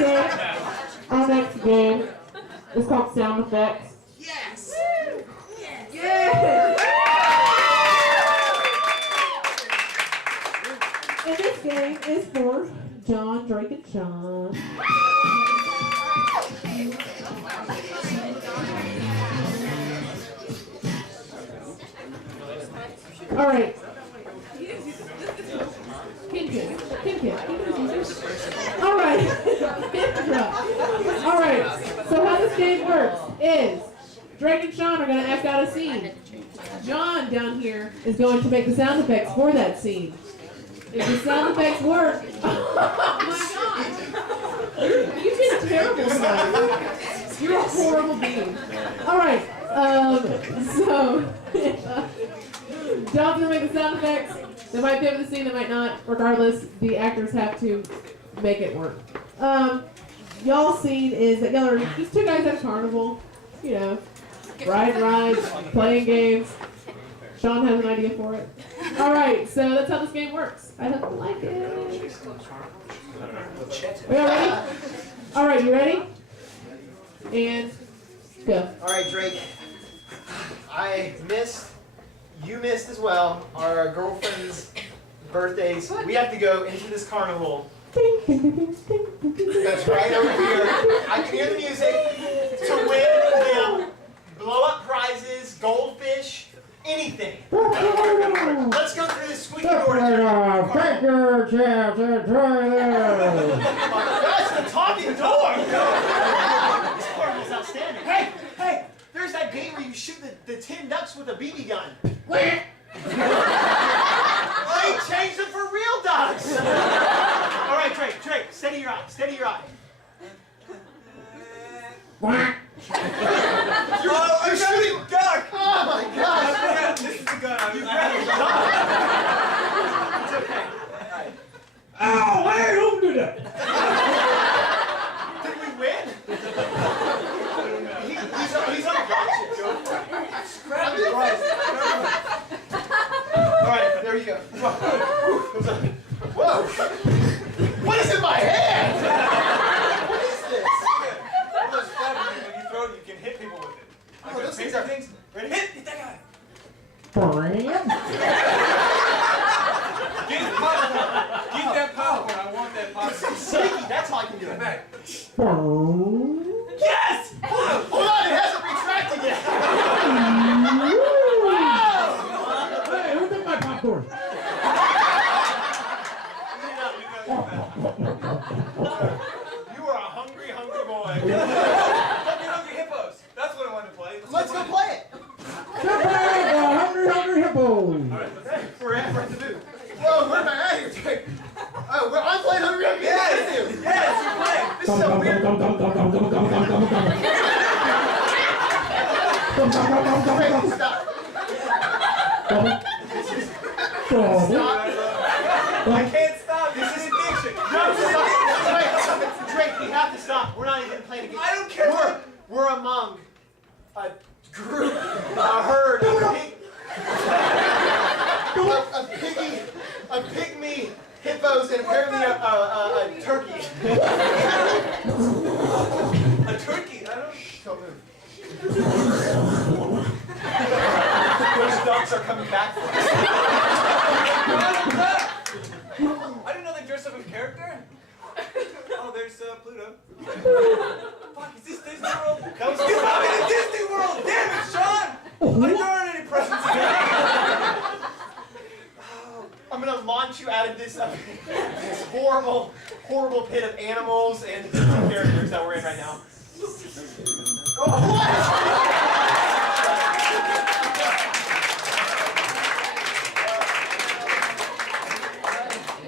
Our next game is called Sound Effects. Yes! Yeah! And this game is for John, Drake, and Sean. All right. All right. All right. So how this game works is Drake and Sean are going to act out a scene. John down here is going to make the sound effects for that scene. If the sound effects work, oh my God, you've been terrible tonight. You're a horrible being. All right. So John's gonna make the sound effects. They might fit with the scene, they might not. Regardless, the actors have to make it work. Y'all's scene is that y'all are just two guys at a carnival, you know, riding rides, playing games. Sean has an idea for it. All right, so that's how this game works. I hope you like it. Are y'all ready? All right, you ready? And go. All right, Drake. You missed as well, our girlfriend's birthdays. We have to go into this carnival. That's right over here. I can hear the music. To win them, blow up prizes, goldfish, anything. Let's go through this squeaky door. Take your chance and try this. That's the talking door. This carnival's outstanding. Hey, there's that game where you shoot the 10 ducks with a BB gun. They changed them for real ducks. All right, Drake, steady your eye. You're shooting duck. Oh my gosh. This is the gun. You grabbed the duck. It's okay. All right. Ow, hey, don't do that. Did we win? He's unconscious. Grab the prize. All right, there you go. Whoa! What is in my hand? What is this? Those flappers, when you throw it, you can hit people with it. Oh, those things are things. Ready? Hit that guy. Get his popcorn. Get that popcorn. I want that popcorn. It's sticky. That's how I can do it. Back. Yes! Hold on, it hasn't retracted yet. Hey, who took my popcorn? You are a hungry boy. Hungry hippos. That's what I wanted to play. Let's go play it. Hungry hippo. Forever to do. Whoa, where am I at here, Drake? Oh, I'm playing Hungry Hippo. Yes, you play. This is so weird. Stop. I can't stop. This is addiction. No, stop. Drake, we have to stop. We're not even playing a game. I don't care. We're among a group, a herd, a pygmy hippos, and apparently a turkey. A turkey. Don't move. Those ducks are coming back for us. I didn't know they dressed up in character. Oh, there's Pluto. Fuck, is this Disney World? That was You're not in Disney World! Damn it, Sean! I darn any presents again. I'm gonna launch you out of this horrible pit of animals and characters that we're in right now. Oh, what?